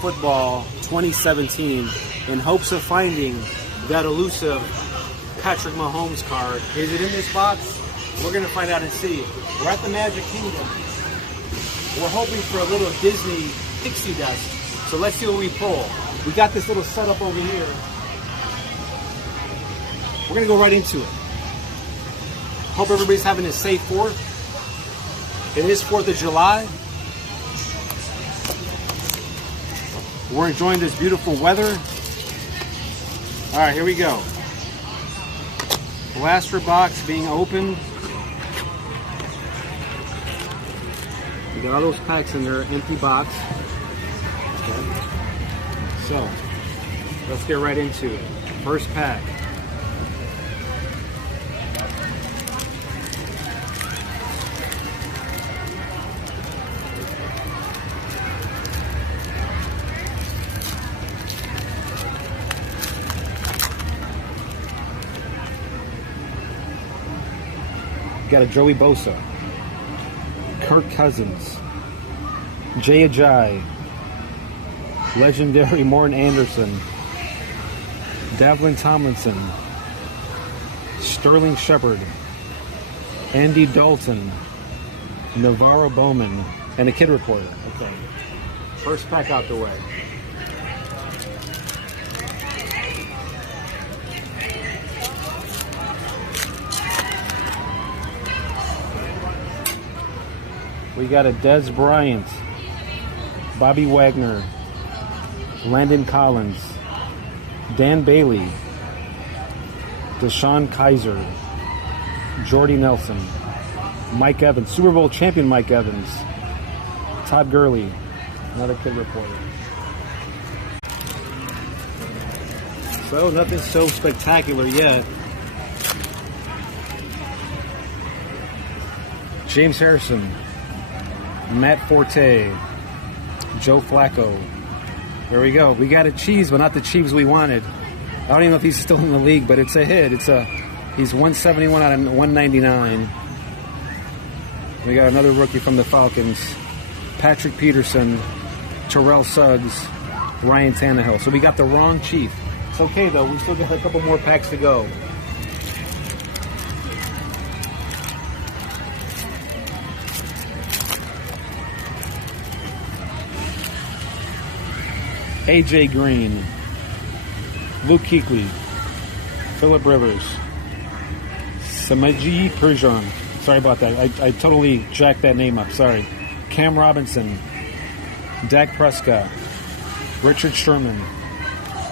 Football 2017 in hopes of finding that elusive Patrick Mahomes card. Is it in this box? We're going to find out and see. We're at the Magic Kingdom. We're hoping for a little Disney pixie dust. So let's see what we pull. We got this little setup over here. We're going to go right into it. Hope everybody's having a safe 4th. It is 4th of July. We're enjoying this beautiful weather. All right, here we go. Blaster box being opened. We got all those packs in there, empty box. Okay. So, let's get right into it. First pack. Got a Joey Bosa, Kirk Cousins, Jay Ajayi, legendary Morton Anderson, Davlin Tomlinson, Sterling Shepard, Andy Dalton, Navarro Bowman, and a kid reporter. Okay. First pack out the way. We got a Dez Bryant, Bobby Wagner, Landon Collins, Dan Bailey, Deshaun Kaiser, Jordy Nelson, Mike Evans, Super Bowl champion Mike Evans, Todd Gurley, another kid reporter. So nothing so spectacular yet. James Harrison, Matt Forte, Joe Flacco. There we go. We got a cheese, but not the cheese we wanted. I don't even know if he's still in the league, but it's a hit. He's 171 out of 199. We got another rookie from the Falcons, Patrick Peterson, Terrell Suggs, Ryan Tannehill. So we got the wrong Chief. It's okay though. We still got a couple more packs to go. AJ Green, Luke Kuechly, Phillip Rivers, Samaji Perjan. Sorry about that. I totally jacked that name up. Sorry. Cam Robinson, Dak Prescott, Richard Sherman,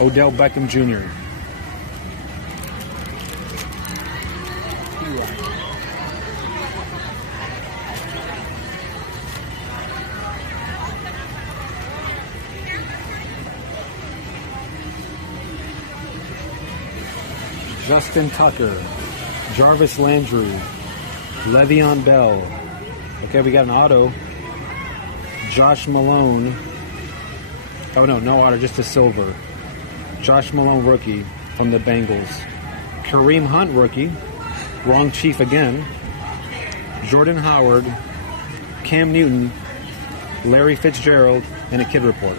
Odell Beckham Jr. Justin Tucker, Jarvis Landry, Le'Veon Bell. Okay, we got an auto. Josh Malone. Oh no, no auto, just a silver. Josh Malone rookie from the Bengals. Kareem Hunt rookie. Wrong Chief again. Jordan Howard, Cam Newton, Larry Fitzgerald, and a kid reporter.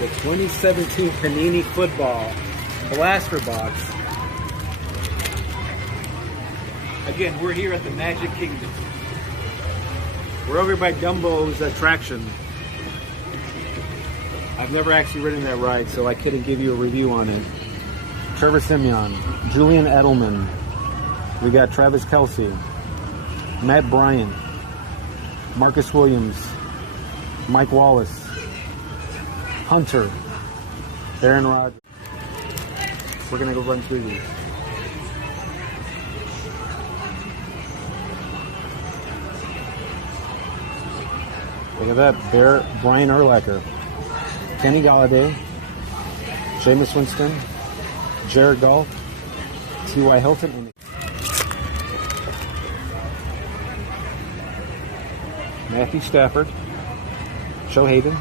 The 2017 Panini Football Blaster Box. Again, we're here at the Magic Kingdom. We're over by Dumbo's attraction. I've never actually ridden that ride, so I couldn't give you a review on it. Trevor Simeon, Julian Edelman. We got Travis Kelce, Matt Bryant, Marcus Williams, Mike Wallace, Hunter, Aaron Rodgers. We're going to go run through these. Look at that. Brian Urlacher, Kenny Galladay, Jameis Winston, Jared Goff, T.Y. Hilton, and Matthew Stafford, Joe Hayden,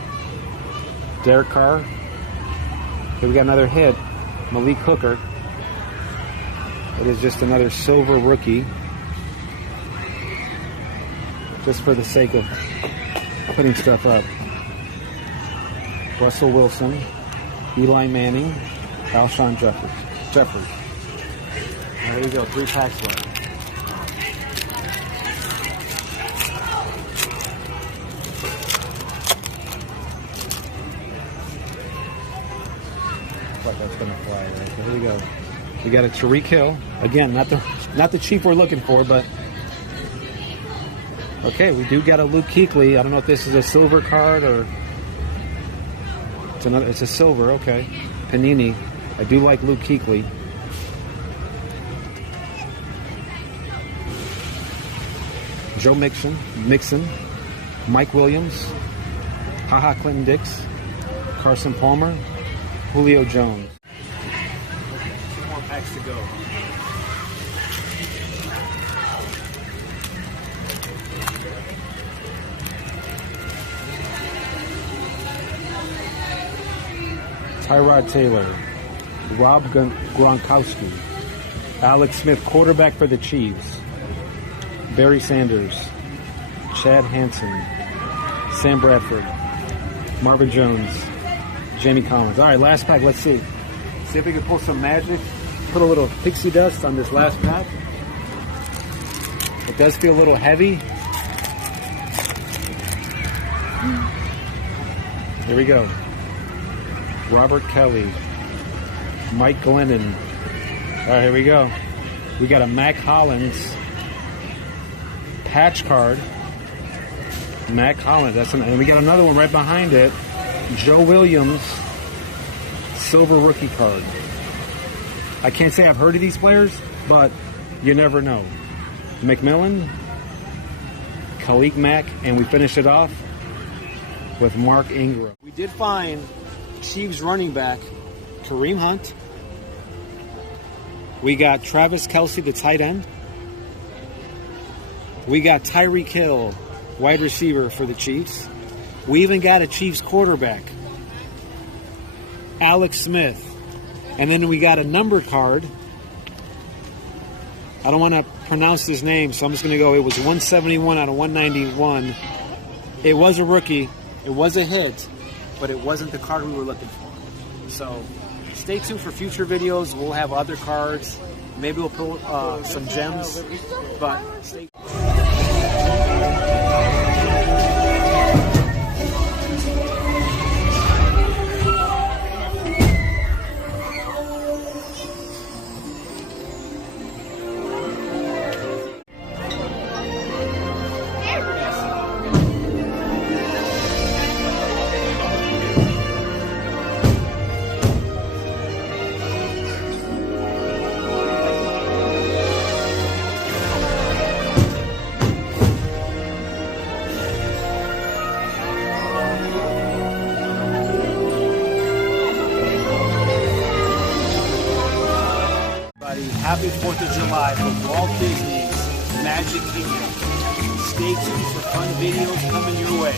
Derek Carr. Here we got another hit, Malik Hooker. It is just another silver rookie. just for the sake of putting stuff up. Russell Wilson, Eli Manning, Alshon Jeffrey. There you go, 3 packs left. Like that's gonna fly right there. Here we go. We got a Tariq Hill. Again, not the chief we're looking for, but okay, we do got a Luke Kuechly. I don't know if this is a silver card or it's a silver, okay. Panini. I do like Luke Kuechly. Joe Mixon, Mike Williams, Clinton Dix, Carson Palmer, Julio Jones. 2 more packs to go. Tyrod Taylor, Rob Gronkowski, Alex Smith, quarterback for the Chiefs, Barry Sanders, Chad Hansen, Sam Bradford, Marvin Jones, Jamie Collins. All right, last pack. Let's see. See if we can pull some magic. Put a little pixie dust on this last pack. It does feel a little heavy. Here we go. Robert Kelly, Mike Glennon. All right, here we go. We got a Mac Hollins patch card. Mac Hollins. And we got another one right behind it. Joe Williams silver rookie card. I can't say I've heard of these players, but you never know. McMillan, Khalil Mack, and we finish it off with Mark Ingram. We did find Chiefs running back Kareem Hunt. We got Travis Kelce, the tight end. We got Tyreek Hill, wide receiver for the Chiefs. We even got a Chiefs quarterback, Alex Smith. And then we got a number card. I don't want to pronounce his name, so I'm just going to go. It was 171 out of 191. It was a rookie. It was a hit, but it wasn't the card we were looking for. So stay tuned for future videos. We'll have other cards. Maybe we'll pull some gems, but stay Happy 4th of July from Walt Disney's Magic Kingdom. Stay tuned for fun videos coming your way.